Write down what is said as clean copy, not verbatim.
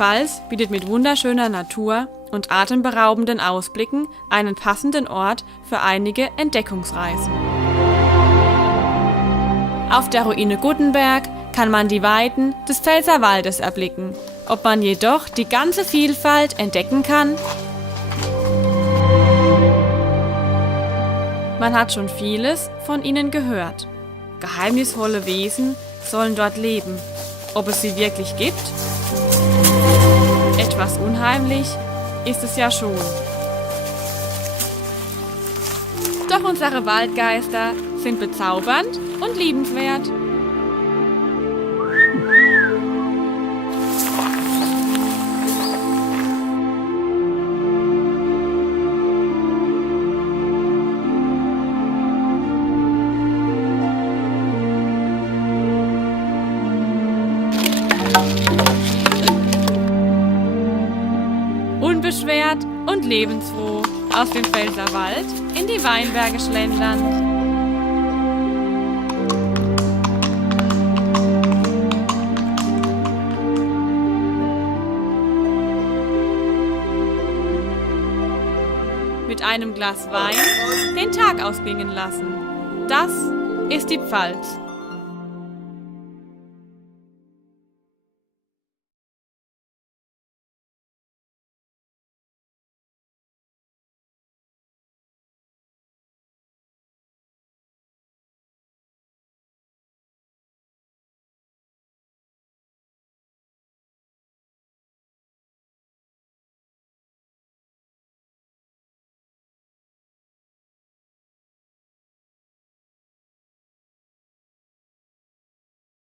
Pfalz bietet mit wunderschöner Natur und atemberaubenden Ausblicken einen passenden Ort für einige Entdeckungsreisen. Auf der Ruine Guttenberg kann man die Weiten des Pfälzerwaldes erblicken. Ob man jedoch die ganze Vielfalt entdecken kann? Man hat schon vieles von ihnen gehört. Geheimnisvolle Wesen sollen dort leben. Ob es sie wirklich gibt? Etwas unheimlich ist es ja schon. Doch unsere Waldgeister sind bezaubernd und liebenswert. Unbeschwert und lebensfroh aus dem Pfälzerwald in die Weinberge schlendernd. Mit einem Glas Wein den Tag ausklingen lassen. Das ist die Pfalz.